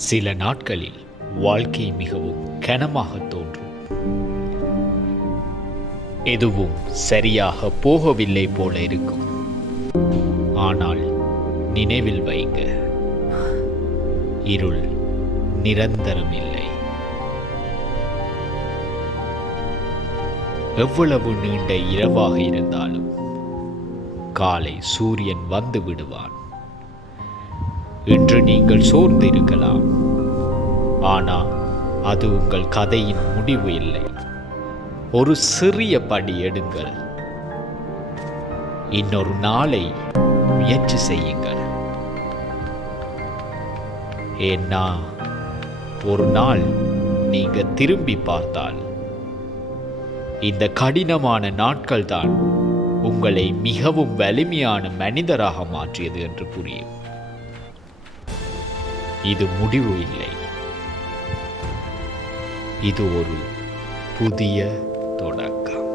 சில நாட்களில் வாழ்க்கை மிகவும் கனமாக தோன்றும். எதுவும் சரியாக போகவில்லை போல இருக்கும். ஆனால் நினைவில் வைங்க, இருள் நிரந்தரம் இல்லை. எவ்வளவு நீண்ட இரவாக இருந்தாலும் காலை சூரியன் வந்து விடுவான். இன்று நீங்கள் சோர்ந்து இருக்கலாம், ஆனால் அது உங்கள் கதையின் முடிவு இல்லை. ஒரு சிறிய படி எடுங்கள். இன்னொரு நாளை முயற்சி செய்யுங்கள். ஏன்னா ஒரு நாள் நீங்க திரும்பி பார்த்தால் இந்த கடினமான நாட்கள் தான் உங்களை மிகவும் வலிமையான மனிதராக மாற்றியது என்று புரியும். இது முடிவு இல்லை, இது ஒரு புதிய தொடக்கம்.